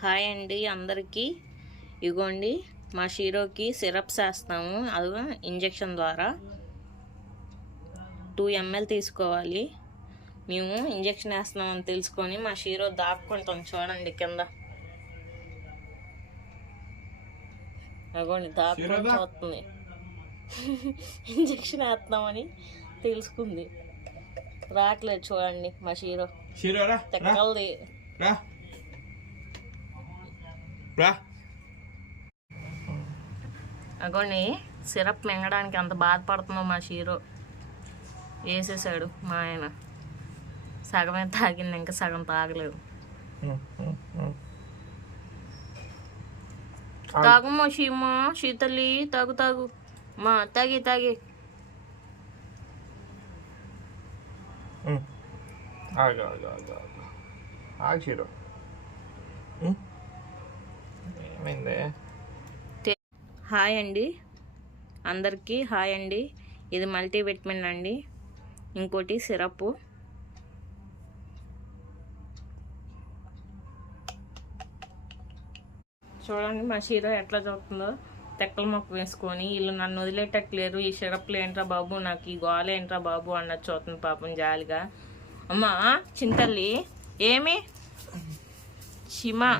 Hi అండి అందరికీ. ఇగోండి మా షీరోకి సిరప్స్ వేస్తాము. అది ఇంజెక్షన్ ద్వారా 2 ml తీసుకోవాలి. మేము ఇంజెక్షన్ వేస్తున్నామని తెలుసుకొని మా షీరో దాక్కుంటాం. చూడండి కింద అగోండి దాక్కొని చూస్తుంది. ఇంజెక్షన్ వేస్తున్నామని తెలుసుకుంది. రావట్లేదు చూడండి మా షీరో తెక్కలది. అగోండి సిరప్ మింగడానికి అంత బాధపడుతుందో మా షీరో. వేసేసాడు మా ఆయన. సగమే తాగింది, ఇంకా సగం తాగలేదు. తాగు మా షీమా, శీతల్లి తాగు తాగు మా, తాగి తాగి. హాయ్ అండి అందరికీ. హాయ్ అండి. ఇది మల్టీవిటమిన్ అండి. ఇంకోటి సిరప్. చూడండి మా షీరో ఎట్లా చూస్తుందో. తెక్కల మొక్క వేసుకొని వీళ్ళు నన్ను వదిలేటట్లేరు. ఈ సిరప్లు ఏంట్రా బాబు, నాకు ఈ గోల ఏంట్రా బాబు అన్నది చూస్తుంది పాపం జాలిగా. అమ్మా చింతల్లి ఏమి షిమా